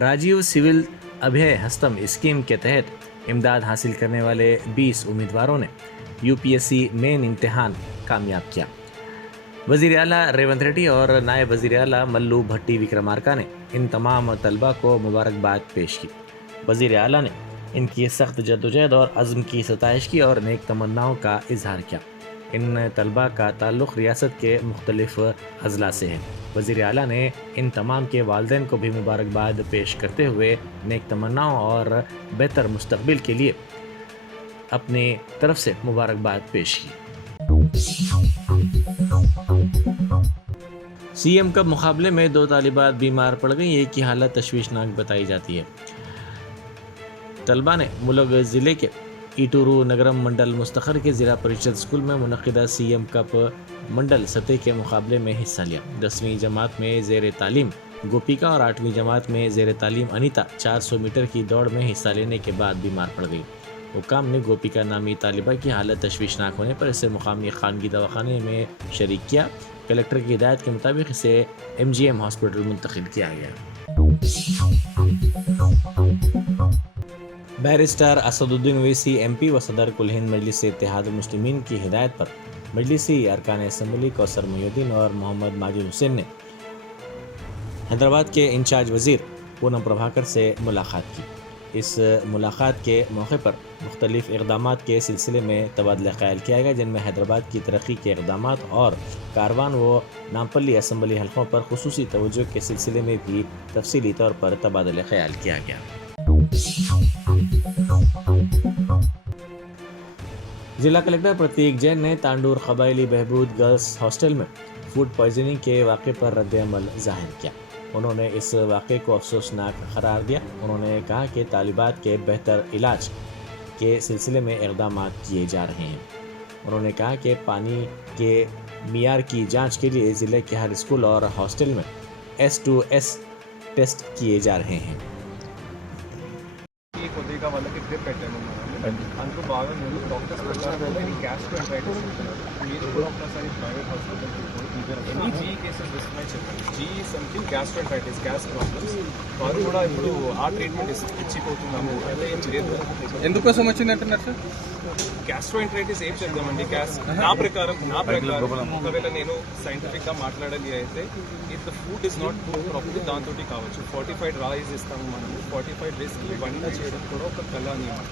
Rajiv civil अभय हस्तम scheme के तहत इमदाद हासिल करने वाले 20 उम्मीदवारों ने यूपीएससी मेन इम्तिहान कामयाब किया। वज़ीर आला रेवंत रेड्डी और नायब वज़ीर आला मल्लू भट्टी विक्रमार्का ने इन तमाम तलबा को मुबारकबाद पेश की। वज़ीर आला ने इनकी सख्त जद्दोजहद और अज़्म की सताइश की और नेक तमन्नाओं का इजहार किया। इन तलबा का ताल्लुक़ रियासत के मुख्तलिफ अज़ला से है। वज़ीर आला ने इन तमाम के वालिदैन को भी मुबारकबाद पेश करते हुए नेक तमन्नाओं और बेहतर मुस्तक़बिल के लिए अपनी तरफ से मुबारकबाद पेश की। सीएम कप मुकाबले में 2 तालिबात बीमार पड़ गई, एक की हालत तशवीशनाक बताई जाती है। तलबा ने मुलग ज़िले के ईटूरू नगरम मंडल मुस्तखर के ज़िला परिषद स्कूल में मुनक़िदा सीएम कप मंडल सतह के मुकाबले में हिस्सा लिया। 10वीं जमात में ज़ेर तालीम गोपिका और 8वीं जमात में ज़ेर तालीम अनीता 400 मीटर की दौड़ में हिस्सा लेने के बाद बीमार पड़ गई। हुकाम ने गोपिका नामी तालिबा की हालत तशवीशनाक होने पर इसे मुकामी खानगी दवाखाने में शरीक किया। कलेक्टर की हिदायत के मुताबिक इसे MGM हॉस्पिटल मुंतकिल किया गया। बैरिस्टर असदुद्दीन ओवैसी MP व सदर कुल हिंद मजलिस इत्तेहाद मुस्लिमीन की हिदायत पर मजलिसी अरकान असम्बली कौसर मुहिउद्दीन और मोहम्मद माजिद हुसैन ने हैदराबाद के इंचार्ज वज़ीर पूनम प्रभाकर से मुलाकात की। इस मुलाकात के मौके पर मुख्तलिफ इक़दामात के सिलसिले में तबादला ख्याल किया गया, जिनमें हैदराबाद की तरक्की के इक़दामात और कारवान व नामपल्ली असम्बली हलकों पर खुसूसी तवज्जो के सिलसिले में भी तफसीली तौर पर तबादला ख्याल किया गया। जिला कलेक्टर प्रतीक जैन ने तांडूर क़बायली बहबूद गर्ल्स हॉस्टल में फूड पॉइजनिंग के वाक़े पर रद्द-ए-अमल ज़ाहिर किया। उन्होंने इस वाक़े को अफसोसनाक करार दिया। उन्होंने कहा कि तालिबात के बेहतर इलाज के सिलसिले में इक़दामात किए जा रहे हैं। उन्होंने कहा कि पानी के मियार की जांच के लिए ज़िले के हर स्कूल और हॉस्टल में S2S टेस्ट किए जा रहे हैं। కొద్దిగా వాళ్ళకి ట్రిప్ పెట్టాము మనం అందులో బాగా నేను డాక్టర్స్ ప్రకారం గ్యాస్ట్రోఎంటరైటిస్ మీరు కూడా ఒకసారి ప్రైవేట్ హాస్పిటల్కి ఎన్ని GE కేసెస్ వస్తున్నాయి చెప్పండి. GE something gastroenteritis gas problems వారు కూడా ఇప్పుడు ఆ ట్రీట్మెంట్ ఇచ్చిపోతున్నాము. అయితే ఏం లేదు. ఎందుకోసం వచ్చింది అంటున్నారు సార్? గ్యాస్ట్రోఎంటరైటిస్ ఏం చేద్దామండి. నా ప్రకారం ఒకవేళ నేను సైంటిఫిక్గా మాట్లాడాలి అయితే if the food is not cook properly దాంతో కావచ్చు. ఫోర్టిఫైడ్ రైస్ ఇస్తాము మనము. ఫోర్టిఫైడ్ రైస్కి వంట చేయడం కూడా ఒక కళ అనమాట.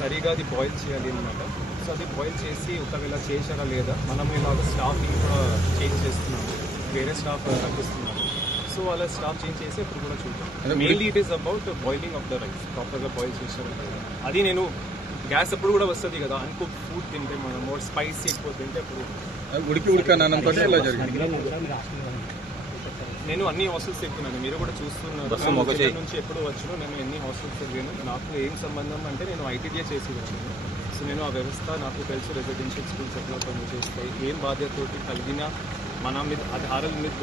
సరిగా అది బాయిల్ చేయాలి అనమాట. సో అది బాయిల్ చేసి ఒకవేళ చేశారా లేదా మనం ఇలాగ స్టాఫ్ని కూడా చేంజ్ చేస్తున్నాము. వేరే స్టాఫ్ తగ్గిస్తున్నాము. సో వాళ్ళ స్టాఫ్ చేంజ్ చేసి ఇప్పుడు కూడా చూద్దాం. Mainly it is about boiling of the rice. ప్రాపర్గా బాయిల్ చేశారా లేదా అది నేను గ్యాస్ ఎప్పుడు కూడా వస్తుంది కదా. అనుకో ఫుడ్ తింటే మనం మోర్ స్పైసీ ఎక్కువ తింటే అప్పుడు ఉడికానంతో ఇలా జరిగింది. నేను అన్ని హాస్టల్స్ ఎక్కున్నాను. మీరు కూడా చూస్తున్నారు. నుంచి ఎప్పుడు వచ్చాను నేను ఎన్ని హాస్టల్స్ వెళ్ళాను. నాకు ఏం సంబంధం అంటే నేను ITDA చేసి వచ్చాను. సో నేను ఆ వ్యవస్థ నాకు తెలుసు. రెసిడెన్షియల్ స్కూల్స్ ఎట్లా పనిచేస్తాయి, ఏం బాధ్యతతోటి కలిగిన మన మీద ఆధారాల మీద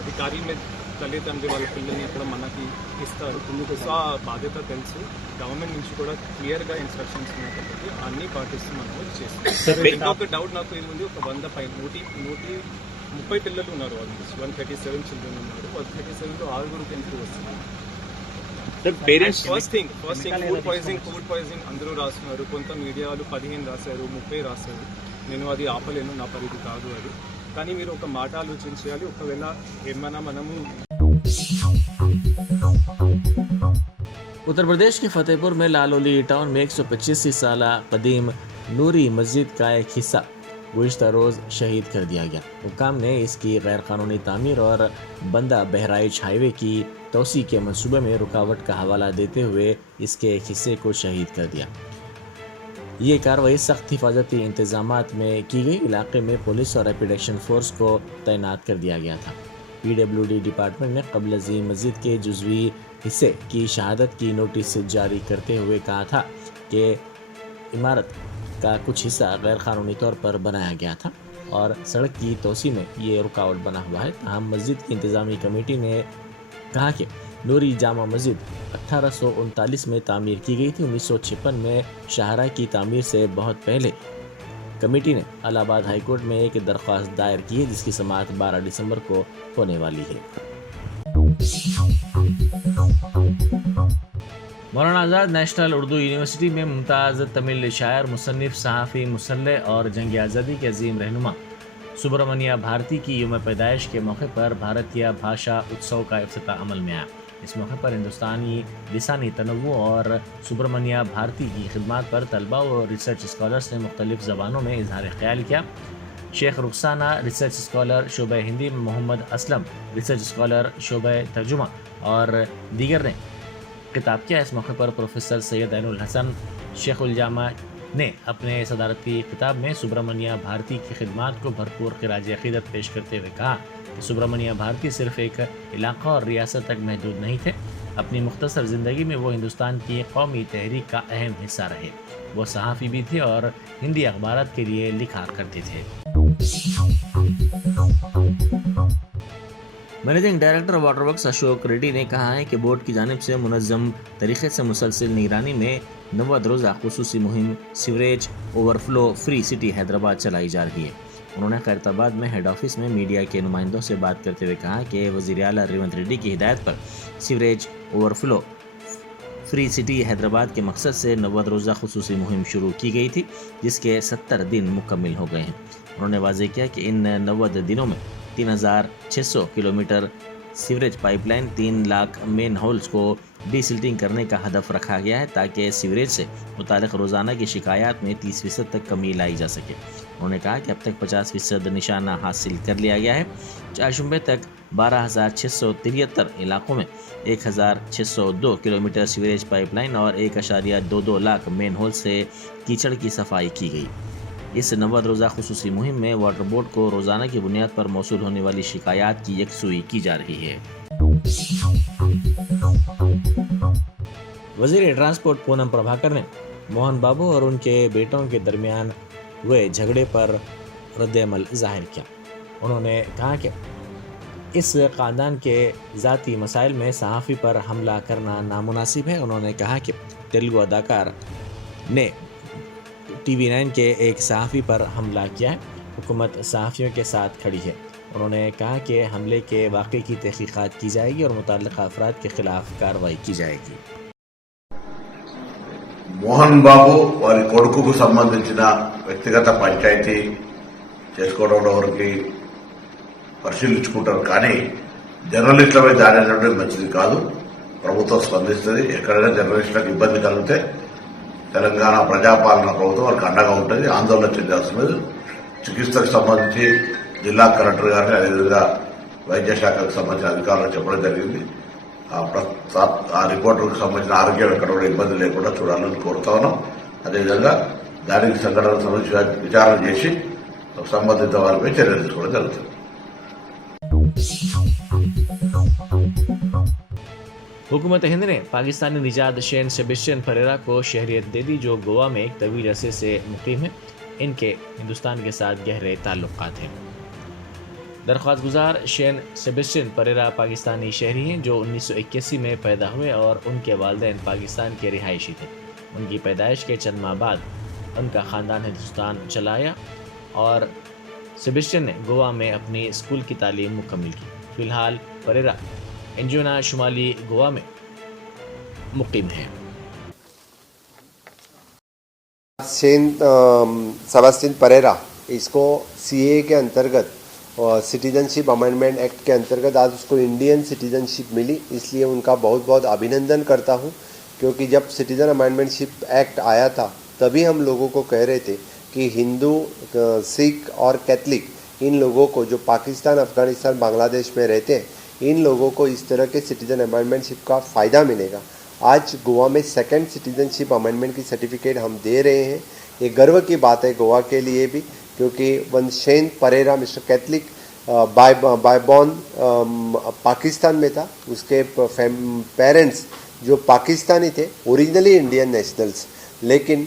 అధికారి మీద తల్లిదండ్రి వాళ్ళ పిల్లల్ని అక్కడ మనకి ఇస్తారు. సో ఆ బాధ్యత తెలుసు. గవర్నమెంట్ నుంచి కూడా క్లియర్గా ఇన్స్ట్రక్షన్స్ ఉన్నాయి కాబట్టి అన్నీ పాటిస్తూ మనం చేస్తాం. ఇంకొక డౌట్ నాకు ఏముంది, ఒక 100 పై 130 పిల్లలు ఉన్నారు. ఆల్మోస్ట్ 137 చిల్డ్రన్ ఉన్నారు. 137లో 6 టెన్త్ వస్తున్నారు. ఫస్ట్ థింగ్ ఫుడ్ పాయిజనింగ్ అందరూ రాస్తున్నారు. కొంత మీడియాలు 15 రాశారు, 30 రాశారు. నేను అది ఆపలేను, నా పరిధి కాదు అది. కానీ మీరు ఒక మాట ఆలోచించాలి. ఒకవేళ ఏమైనా మనము उत्तर प्रदेश के फतेहपुर में लालौली टाउन में 125 साल कदीम नूरी मस्जिद का एक हिस्सा गुज़िश्ता रोज़ शहीद कर दिया गया। हुकाम ने इसकी गैर कानूनी तामीर और बंदा बहराइच हाईवे की तोसी के मंसूबे में रुकावट का हवाला देते हुए इसके एक हिस्से को शहीद कर दिया। ये कार्रवाई सख्त हिफाजती इंतजामात में की गई। इलाके में पुलिस और रैपिड एक्शन फोर्स को तैनात कर दिया गया था। PWD डिपार्टमेंट ने कबल अज़ीम मस्जिद के जुज़वी हिस्से की शहादत की नोटिस जारी करते हुए कहा था कि इमारत का कुछ हिस्सा गैर कानूनी तौर पर बनाया गया था और सड़क की तोसी में ये रुकावट बना हुआ है। तमाम मस्जिद की इंतज़ामी कमेटी ने कहा कि नूरी जामा मस्जिद 1839 में तामीर की गई थी। 1956 में शाहरा की तामीर से बहुत पहले कमेटी ने इलाहाबाद हाईकोर्ट में एक दरख्वास्त दायर की है, जिसकी समाअत 12 दिसंबर को होने वाली है। मौलाना आज़ाद नेशनल उर्दू यूनिवर्सिटी में मुमताज़ तमिल शायर, मुसन्निफ, सहाफ़ी, मुसल्ले और जंग आज़ादी के अजीम रहनुमा सुब्रमण्या भारती की यौम पैदाइश के मौके पर भारतीय भाषा उत्सव का इफ्तिताह अमल में आया। इस मौके पर हिंदुस्तानी लिसानी तनव्वु और सुब्रमण्या भारती की खिदमात पर तलबा और रिसर्च स्कॉलर्स ने मुख्तलिफ ज़बानों में इजहार ख्याल किया। शेख रुखसाना रिसर्च स्कॉलर शोबे हिंदी, मोहम्मद असलम रिसर्च स्कॉलर शोबे तर्जुमा और दीगर ने खिताब किया। इस मौके पर प्रोफेसर सैयद ऐनुल हसन शेखुल जामा ने अपने सदारती खिताब में सुब्रमण्या भारती की खिदमात को भरपूर खिराज अक़ीदत पेश करते हुए कहा कि सुब्रमण्या भारती सिर्फ एक इलाका और रियासत तक महदूद नहीं थे। अपनी मुख्तसर ज़िंदगी में वो हिंदुस्तान की कौमी तहरीक का अहम हिस्सा रहे। वो सहाफ़ी भी थे और हिंदी अखबारात के लिए लिखा करते थे। Managing director water works Ashok Reddy ने कहा है कि बोर्ड की जानिब से मुनज़्ज़म तरीके से मुसलसल निगरानी में 90 रोज़ा खुसूसी मुहिम sewerage overflow free city Hyderabad चलाई जा रही है। उन्होंने खैरताबाद में हेड ऑफिस में मीडिया के नुमाइंदों से बात करते हुए कहा कि वज़ीर आला रेवंत रेड्डी की हिदायत पर sewerage overflow free city Hyderabad के मकसद से 90 रोज़ा खुसूसी मुहिम शुरू की गई थी, जिसके 70 दिन मुकम्मल हो गए हैं। उन्होंने वाज़ेह किया कि इन 90 दिनों में 3600 kilometre sewerage pipeline, 3 lakh main holes को डीसिल्टिंग करने का हदफ रखा गया है ताकि सीवरेज से मुतालिक रोज़ाना की शिकायत में 30% तक कमी लाई जा सके। उन्होंने कहा कि अब तक 50% निशाना हासिल कर लिया गया है। चारशुंबे तक 12,673 इलाकों में 1,602 किलोमीटर सीवरेज पाइपलाइन और 1.22 लाख मेन होल से कीचड़ की सफाई की गई। इस 90 रोज़ा खुसूसी मुहिम में वाटर बोर्ड को रोज़ाना की बुनियाद पर मौसूल होने वाली शिकायत की यकसुई की जा रही है। वज़ीर ट्रांसपोर्ट पूनम प्रभाकर ने मोहन बाबू और उनके बेटों के दरमियान हुए झगड़े पर रद्द-ए-अमल ज़ाहिर किया। उन्होंने कहा कि इस ख़ानदान के ज़ाती मसाइल में सहाफ़ी पर हमला करना नामुनासिब है। उन्होंने कहा कि तेलुगु अदाकार ने TV9 के एक सहाफ़ी पर हमला किया है। हुकूमत सहाफ़ियों के साथ खड़ी है। उन्होंने कहा कि हमले के वाक़े की तहक़ीक़ात की जाएगी और मुतल्लिक़ अफ़राद के ख़िलाफ़ कार्रवाई की जाएगी। మోహన్ బాబు వారి కొడుకుకు సంబంధించిన వ్యక్తిగత పంచాయతీ చేసుకోవడంలో వరకు పరిశీలించుకుంటారు, కానీ జర్నలిస్టులపై దాడి అనేది మంచిది కాదు. ప్రభుత్వం స్పందిస్తుంది. ఎక్కడైనా జర్నలిస్టులకు ఇబ్బంది కలిగితే తెలంగాణ ప్రజాపాలన ప్రభుత్వం వారికి అండగా ఉంటుంది. ఆందోళన చెందాల్సినది. చికిత్సకు సంబంధించి జిల్లా కలెక్టర్ గారిని, అదేవిధంగా వైద్య శాఖకు సంబంధించిన అధికారులకు చెప్పడం జరిగింది. ఆ రిపోర్టులకు సంబంధించిన ఆరోగ్యం ఎక్కడ కూడా ఇబ్బంది లేకుండా చూడాలని కోరుతా ఉన్నాం. అదేవిధంగా దానికి సంఘటనకు సంబంధించి విచారణ చేసి సంబంధిత వారిపై చర్యలు తీసుకోవడం జరుగుతుంది. हुकूमत हिंद ने पाकिस्तानी निजात शेन सेबेस्टियन परेरा को शहरियत दे दी, जो गोवा में एक तवील अरसे से मुकीम है। इनके हिंदुस्तान के साथ गहरे ताल्लुकात हैं। दरख्वास्त गुजार शेन सेबेस्टियन परेरा पाकिस्तानी शहरी हैं जो 1981 में पैदा हुए और उनके वालिदैन पाकिस्तान के रिहायशी थे। उनकी पैदाइश के चंद माह बाद उनका ख़ानदान हिंदुस्तान चला आया और सेबेस्टियन ने गोवा में अपनी स्कूल की तालीम मुकम्मल की। फ़िलहाल परेरा एंजुना शुमाली गोवा में मुकीम है। सेबेस्टियन परेरा, इसको CAA के अंतर्गत और सिटीजनशिप अमेंडमेंट एक्ट के अंतर्गत आज उसको इंडियन सिटीजनशिप मिली, इसलिए उनका बहुत बहुत अभिनंदन करता हूँ। क्योंकि जब सिटीजन अमेंडमेंटशिप एक्ट आया था तभी हम लोगों को कह रहे थे कि हिंदू, सिख और कैथलिक इन लोगों को जो पाकिस्तान, अफगानिस्तान, बांग्लादेश में रहते हैं, इन लोगों को इस तरह के सिटीजन अमेंडमेंटशिप का फ़ायदा मिलेगा। आज गोवा में सेकंड सिटीजनशिप अमेंडमेंट की सर्टिफिकेट हम दे रहे हैं। ये गर्व की बात है गोवा के लिए भी, क्योंकि one Shane Perera mister Catholic by born Pakistan में था। उसके पेरेंट्स जो पाकिस्तानी थे, ओरिजिनली इंडियन नेशनल्स, लेकिन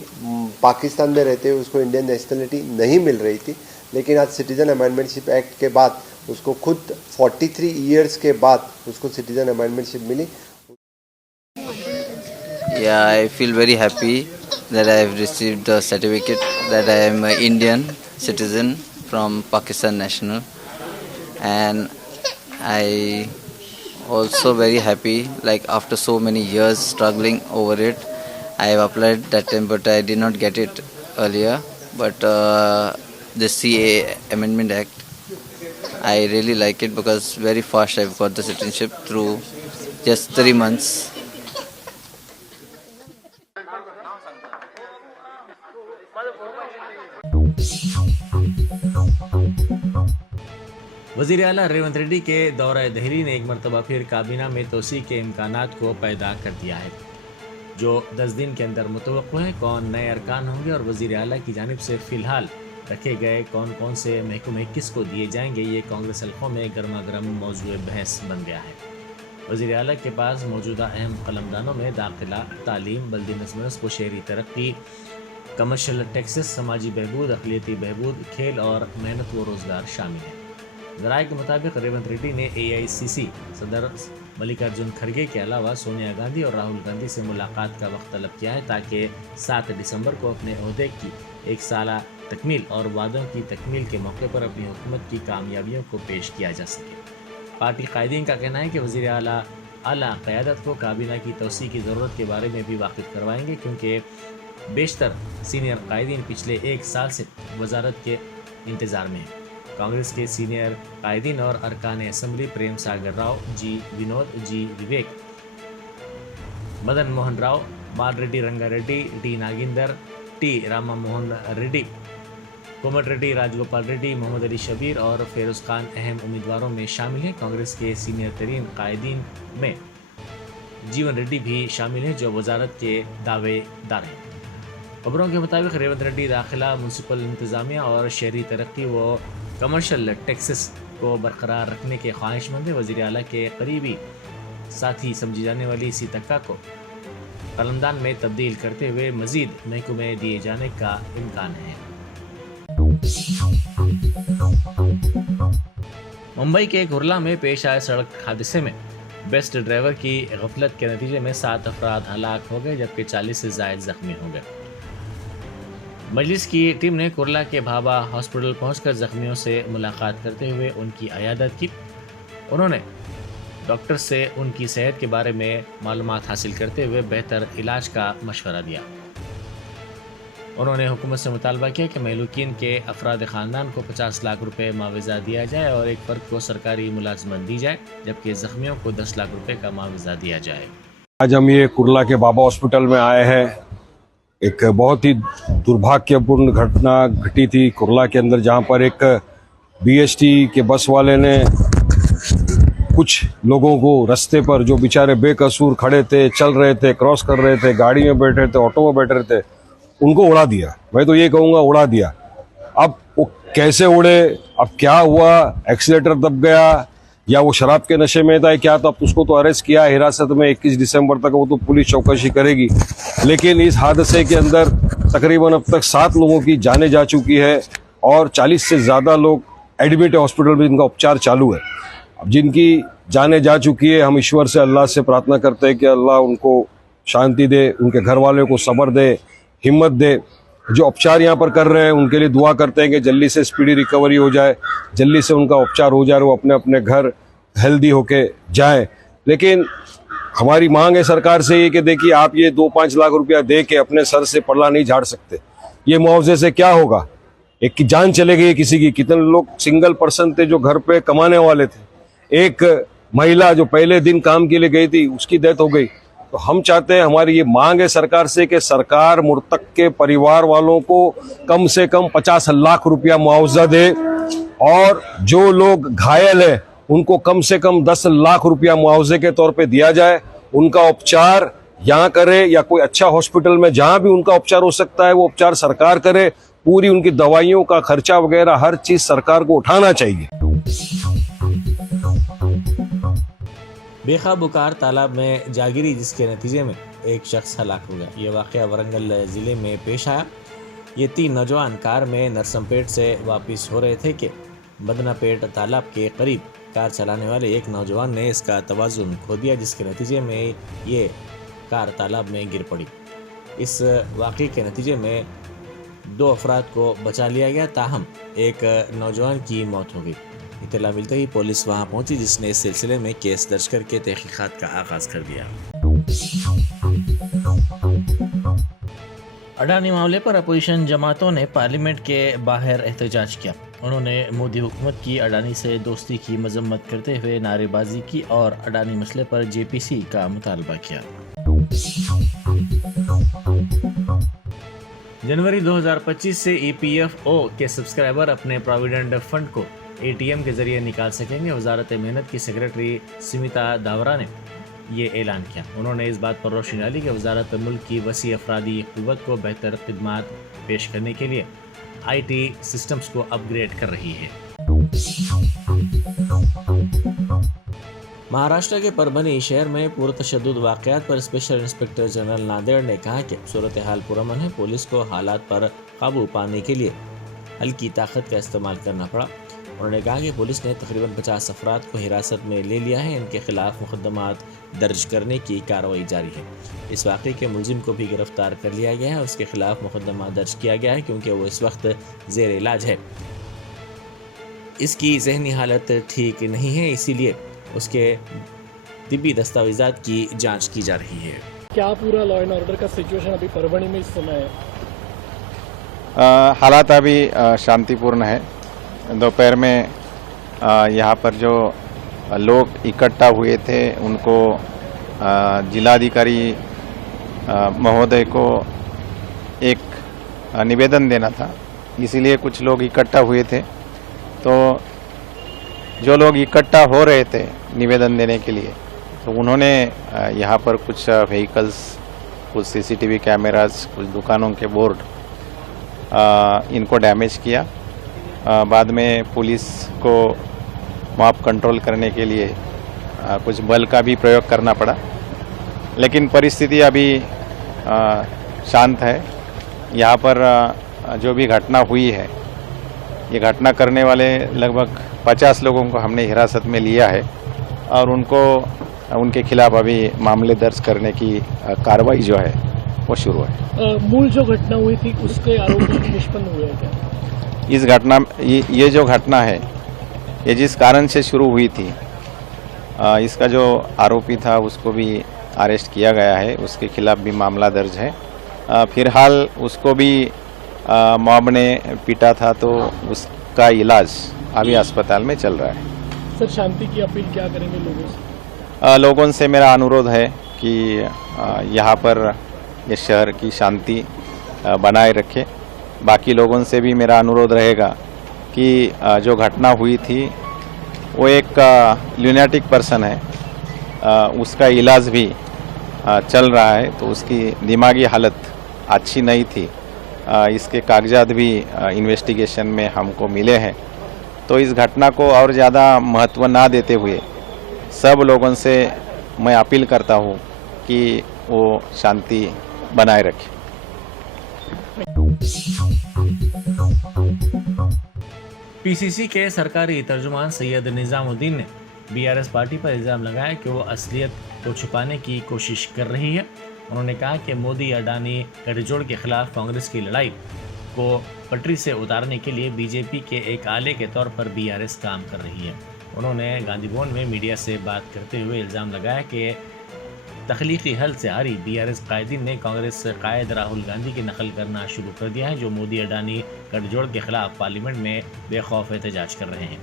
पाकिस्तान में रहते हुए उसको इंडियन नेशनलिटी नहीं मिल रही थी। लेकिन आज सिटीजन अमेंडमेंटशिप एक्ट के बाद उसको खुद 43 ईयर्स के बाद उसको सिटीजन अमेंडमेंटशिप मिली। Yeah, I feel very happy that I have received the certificate that I am an Indian citizen from Pakistan national, and I also very happy. Like after so many years struggling over it, I have applied that time, but I did not get it earlier. But the CA Amendment Act, I really like it because very fast I've got the citizenship through just 3 months. वज़ीर आला रेवंत रेड्डी के दौरा दहली ने एक मरतबा फिर काबीना में तोसी के इम्कानात को पैदा कर दिया है, जो 10 दिन के अंदर मुतवक्को है। कौन नए अरकान होंगे और वज़ीर आला की जानिब से फ़िलहाल रखे गए कौन कौन से महकमे किसको दिए जाएंगे, ये कांग्रेस हल्कों में गर्मा गर्म मौजूद बहस बन गया है। वज़ीर आला के पास मौजूदा अहम कलमदानों में दाखिला, तालीम, बल्दी नस्ब नस्ब व शहरी तरक्की, कमर्शल टैक्सेस, समाजी बहबूद, अक़लियती बहबूद, खेल और मेहनत व रोज़गार शामिल हैं। ज़राए के मुताबिक रेवंत रेड्डी ने AICC सदर मल्लिकार्जुन खड़गे के अलावा सोनिया गांधी और राहुल गांधी से मुलाकात का वक्त तलब किया है, ताकि 7 दिसंबर को अपने ओहदे की 1 साला तकमील और वादों की तकमील के मौके पर अपनी हुकूमत की कामयाबियों को पेश किया जा सके। पार्टी कायदीन का कहना है कि वज़ीर आला क़यादत को काबीना की तोसी की ज़रूरत के बारे में भी वाकिफ़ करवाएंगे, क्योंकि बेशतर सीनियर कायदीन पिछले 1 साल से वजारत के इंतज़ार में हैं। कांग्रेस के सीनियर कायदीन और अरकान असम्बली प्रेम सागर राव, जी विनोद, जी विवेक, मदन मोहन राव, बाल रेड्डी रंगारेड्डी, टी नागिंदर, टी रामा मोहन रेड्डी, कोमट रेड्डी, राजगोपाल रेड्डी, मोहम्मद अली शबीर और फेरोज खान अहम उम्मीदवारों में शामिल हैं। कांग्रेस के सीनियर तरीन कायदीन में जीवन रेड्डी भी शामिल हैं, जो वजारत के दावेदार हैं। खबरों के मुताबिक रेवंत रेड्डी दाखिला, म्यूनसिपल इंतज़ामिया और शहरी तरक्की व कमर्शल टैक्सेस को बरकरार रखने के ख्वाहिशमंद हैं। वज़ीर आला के करीबी साथी समझी जाने वाली सीतक्का को कलमदान में तब्दील करते हुए मज़ीद महकमे दिए जाने का इम्कान है। मुंबई के कुरला में पेश आए सड़क हादसे में बेस्ट ड्राइवर की गफलत के नतीजे में 7 अफराद हलाक हो गए, जबकि 40 से ज़ायद ज़ख्मी हो गए। मजलिस की टीम ने कुरला के भाभा हॉस्पिटल पहुंचकर ज़ख्मियों से मुलाकात करते हुए उनकी अयादत की। उन्होंने डॉक्टर से उनकी सेहत के बारे में मालूमात हासिल करते हुए बेहतर इलाज का मशवरा दिया। उन्होंने हुकूमत से मुतालबा किया कि महलूकीन के अफराद ख़ानदान को 50 लाख रुपए मुआवजा दिया जाए और एक फ़र्द को सरकारी मुलाजमत दी जाए, जबकि ज़ख्मियों को 10 लाख रुपए का मुआवजा दिया जाए। आज हम ये कुरला के बाबा हॉस्पिटल में आए हैं। एक बहुत ही दुर्भाग्यपूर्ण घटना घटी थी कुरला के अंदर, जहां पर एक BHT के बस वाले ने कुछ लोगों को रास्ते पर, जो बेचारे बेकसूर खड़े थे, चल रहे थे, क्रॉस कर रहे थे, गाड़ी में बैठे थे, ऑटो में बैठ रहे थे, उनको उड़ा दिया। मैं तो ये कहूँगा उड़ा दिया। अब वो कैसे उड़े, अब क्या हुआ, एक्सीलेटर दब गया या वो शराब के नशे में था क्या, तो अब उसको तो अरेस्ट किया हिरासत में। 21 दिसंबर तक वो तो पुलिस चौकसी करेगी। लेकिन इस हादसे के अंदर तकरीबन अब तक 7 लोगों की जानें जा चुकी है और 40 से ज़्यादा लोग एडमिट है हॉस्पिटल में, जिनका उपचार चालू है। अब जिनकी जानें जा चुकी है, हम ईश्वर से, अल्लाह से प्रार्थना करते हैं कि अल्लाह उनको शांति दे, उनके घर वालों को सब्र दे, हिम्मत दे। जो उपचार यहाँ पर कर रहे हैं उनके लिए दुआ करते हैं कि जल्दी से स्पीडी रिकवरी हो जाए, जल्दी से उनका उपचार हो जाए, वो अपने अपने घर हेल्दी होके जाएं। लेकिन हमारी मांग है सरकार से ये कि देखिए, आप ये 2-5 लाख रुपया दे के अपने सर से पल्ला नहीं झाड़ सकते। ये मुआवजे से क्या होगा? एक की जान चले गई किसी की। कितने लोग सिंगल पर्सन थे जो घर पे कमाने वाले थे। एक महिला जो पहले दिन काम के लिए गई थी, उसकी डेथ हो गई। तो हम चाहते हैं, हमारी ये मांग है सरकार से कि सरकार मृतक के परिवार वालों को कम से कम 50 लाख रुपया मुआवजा दे और जो लोग घायल हैं उनको कम से कम 10 लाख रुपया मुआवजे के तौर पे दिया जाए। उनका उपचार यहाँ करे या कोई अच्छा हॉस्पिटल में जहाँ भी उनका उपचार हो सकता है वो उपचार सरकार करे। पूरी उनकी दवाइयों का खर्चा वगैरह हर चीज सरकार को उठाना चाहिए। बेखा बुकार तालाब में जागिरी, जिसके नतीजे में एक शख्स हलाक हो गया। ये वाक़या वरंगल ज़िले में पेश आया। ये 3 नौजवान कार में नरसमपेट से वापस हो रहे थे कि मदनापेट तालाब के करीब कार चलाने वाले एक नौजवान ने इसका तवाज़ुन खो दिया, जिसके नतीजे में ये कार तालाब में गिर पड़ी। इस वाक़े के नतीजे में 2 अफराद को बचा लिया गया, ताहम एक नौजवान की मौत हो गई। इत्तला मिलते ही पुलिस वहां पहुंची, जिसने इस सिलसिले में केस दर्ज करके तहकीकात का आगाज कर दिया। अडानी मामले पर अपोजिशन जमातों ने पार्लियामेंट के बाहर एहतजाज किया। उन्होंने मोदी हुकूमत की अडानी से दोस्ती की मजम्मत करते हुए नारेबाजी की और अडानी मसले पर जेपीसी का मुतालबा किया। जनवरी 2025 से ईपीएफओ के सब्सक्राइबर अपने प्रोविडेंट फंड को एटीएम के जरिए निकाल सकेंगे। वजारत मेहनत की सेक्रेटरी स्मिता दावरा ने ये ऐलान किया। उन्होंने इस बात पर रोशनी डाली कि वजारत मुल्क की वसी अफरादी क़ुव्वत को बेहतर खिदमात पेश करने के लिए आईटी सिस्टम्स को अपग्रेड कर रही है। महाराष्ट्र के परभनी शहर में पुरतशद्दुद वाक़यात पर स्पेशल इंस्पेक्टर जनरल नांदेड़ ने कहा कि सूरत हाल पुरअमन है। पुलिस को हालात पर काबू पाने के लिए हल्की ताकत का इस्तेमाल करना पड़ा। उन्होंने कहा कि पुलिस ने तकरीबन 50 अफराद को हिरासत में ले लिया है। इनके खिलाफ मुकदमात दर्ज करने की कार्रवाई जारी है। इस वाक़े के मुलजिम को भी गिरफ्तार कर लिया गया है और उसके खिलाफ मुकदमा दर्ज किया गया है क्योंकि वो इस वक्त ज़ेर इलाज है। इसकी जहनी हालत ठीक नहीं है, इसीलिए उसके तिब्बी दस्तावेजात की जांच की जा रही है। क्या पूरा लॉ एंड ऑर्डर का सिचुएशन अभी परभणी में इस समय है? हालात अभी शांतिपूर्ण है। दोपहर में यहाँ पर जो लोग इकट्ठा हुए थे उनको जिलाधिकारी महोदय को एक निवेदन देना था, इसीलिए कुछ लोग इकट्ठा हुए थे। तो जो लोग इकट्ठा हो रहे थे निवेदन देने के लिए, तो उन्होंने यहाँ पर कुछ व्हीकल्स, कुछ सीसीटीवी कैमरास, कुछ दुकानों के बोर्ड इनको डैमेज किया। बाद में पुलिस को मॉब कंट्रोल करने के लिए कुछ बल का भी प्रयोग करना पड़ा, लेकिन परिस्थिति अभी शांत है। यहाँ पर जो भी घटना हुई है, ये घटना करने वाले लगभग 50 लोगों को हमने हिरासत में लिया है और उनके खिलाफ अभी मामले दर्ज करने की कार्रवाई जो है वो शुरू है। मूल जो घटना हुई थी उसके आरोपी निष्पन्न हुए हैं क्या? इस घटना ये जो घटना है ये जिस कारण से शुरू हुई थी, इसका जो आरोपी था उसको भी अरेस्ट किया गया है, उसके खिलाफ भी मामला दर्ज है। फिलहाल उसको भी मॉब ने पीटा था तो उसका इलाज अभी अस्पताल में चल रहा है। सर, शांति की अपील क्या करेंगे लोगों से? लोगों से मेरा अनुरोध है कि यहाँ पर ये शहर की शांति बनाए रखे। बाकी लोगों से भी मेरा अनुरोध रहेगा कि जो घटना हुई थी वो एक ल्यूनेटिक पर्सन है, उसका इलाज भी चल रहा है, तो उसकी दिमागी हालत अच्छी नहीं थी। इसके कागजात भी इन्वेस्टिगेशन में हमको मिले हैं। तो इस घटना को और ज़्यादा महत्व ना देते हुए सब लोगों से मैं अपील करता हूँ कि वो शांति बनाए रखें। पीसीसी के सरकारी तर्जुमान सैयद निजामुद्दीन ने बीआरएस पार्टी पर इल्ज़ाम लगाया कि वो असलियत को छुपाने की कोशिश कर रही है। उन्होंने कहा कि मोदी अडानी गठजोड़ के खिलाफ कांग्रेस की लड़ाई को पटरी से उतारने के लिए बीजेपी के एक आले के तौर पर बीआरएस काम कर रही है। उन्होंने गांधी भवन में मीडिया से बात करते हुए इल्ज़ाम लगाया कि तख्लीकी हल से हारी बीआरएस कायदीन ने कांग्रेस कायद राहुल गांधी की नकल करना शुरू कर दिया है, जो मोदी अडानी गठजोड़ के खिलाफ पार्लियामेंट में बेखौफ एहतजाज कर रहे हैं।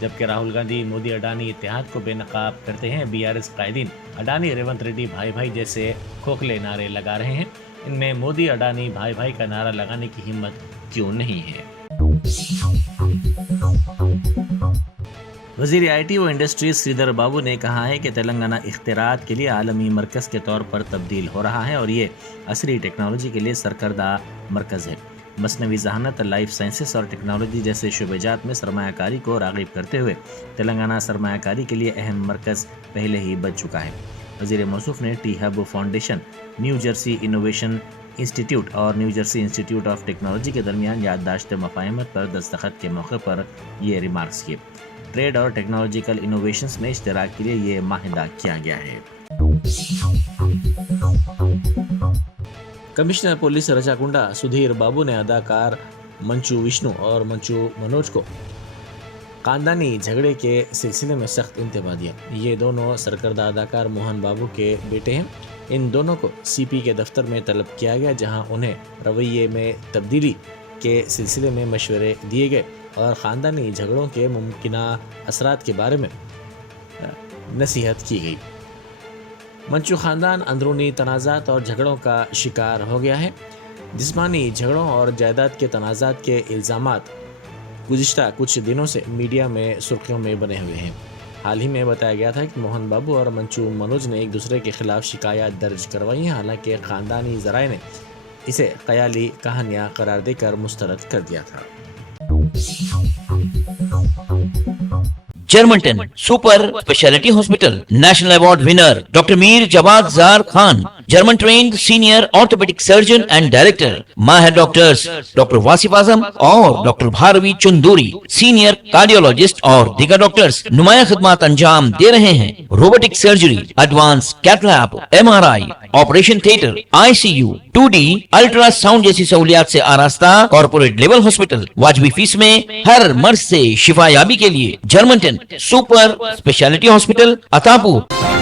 जबकि राहुल गांधी मोदी अडानी इत्तेहाद को बेनकाब करते हैं, बीआरएस कायदीन अडानी रेवंत रेड्डी भाई भाई जैसे खोखले नारे लगा रहे हैं। इनमें मोदी अडानी भाई भाई का नारा लगाने की हिम्मत क्यों नहीं है? वज़ीर आईटी व इंडस्ट्रीज श्रीधर बाबू ने कहा है कि तेलंगाना इख्तिरात के लिए आलमी मरकज़ के तौर पर तब्दील हो रहा है और ये असली टेक्नोलॉजी के लिए सरकर्दा मरकज़ है। मसनवी ज़हानत, लाइफ साइंसेस और टेक्नोलॉजी जैसे शुबेजात में सरमायाकारी को राग़िब करते हुए तेलंगाना सरमायाकारी के लिए अहम मरकज़ पहले ही बन चुका है। वज़ीर मौसूफ ने T hub foundation, New Jersey innovation institute और New Jersey institute of technology के दरमियान याददाश्त मफ़ाहिमत पर दस्तखत के मौके पर ये रिमार्क्स किए। ट्रेड और टेक्नोलॉजिकल इनोवेशंस में इश्तिराक के लिए ये माहिदा किया गया है। कमिश्नर पुलिस रजाकुंडा सुधीर बाबू ने अदाकार मंचू विष्णु और मंचू मनोज को खानदानी झगड़े के सिलसिले में सख्त इंतबाह दिया। ये दोनों सरकर्दा अदाकार मोहन बाबू के बेटे हैं। इन दोनों को सीपी के दफ्तर में तलब किया गया, जहां उन्हें रवैये में तब्दीली के सिलसिले में मशवरे दिए गए और ख़ानदानी झगड़ों के मुमकिन असरात के बारे में नसीहत की गई। मंचू ख़ानदान अंदरूनी तनाज़ात और झगड़ों का शिकार हो गया है। जिस्मानी झगड़ों और जायदाद के तनाज़ात के इल्ज़ामात गुज़िश्ता कुछ दिनों से मीडिया में सुर्खियों में बने हुए हैं। हाल ही में बताया गया था कि मोहन बाबू और मंचू मनोज ने एक दूसरे के खिलाफ शिकायत दर्ज करवाई हैं। हालांकि ख़ानदानी ज़राए ने इसे ख़याली कहानियाँ करार देकर मुस्तरद कर दिया था। Germanten super speciality hospital national award winner doctor Mir Jawad Jar Khan, German trained senior orthopaedic surgeon and director, माहिर डॉक्टर्स डॉक्टर वासिफ आजम और doctor Bharavi Chunduri, senior cardiologist और दीगर डॉक्टर्स नुमाया खिदमत अंजाम दे रहे हैं। Robotic surgery, advance cath lab, MRI, operation theatre, ICU, 2D ultrasound जैसी सहूलियात से आरास्ता कॉर्पोरेट लेवल हॉस्पिटल। वाजबी फीस में हर मर्ज से शिफायाबी के लिए Germanton super speciality hospital, Attapur.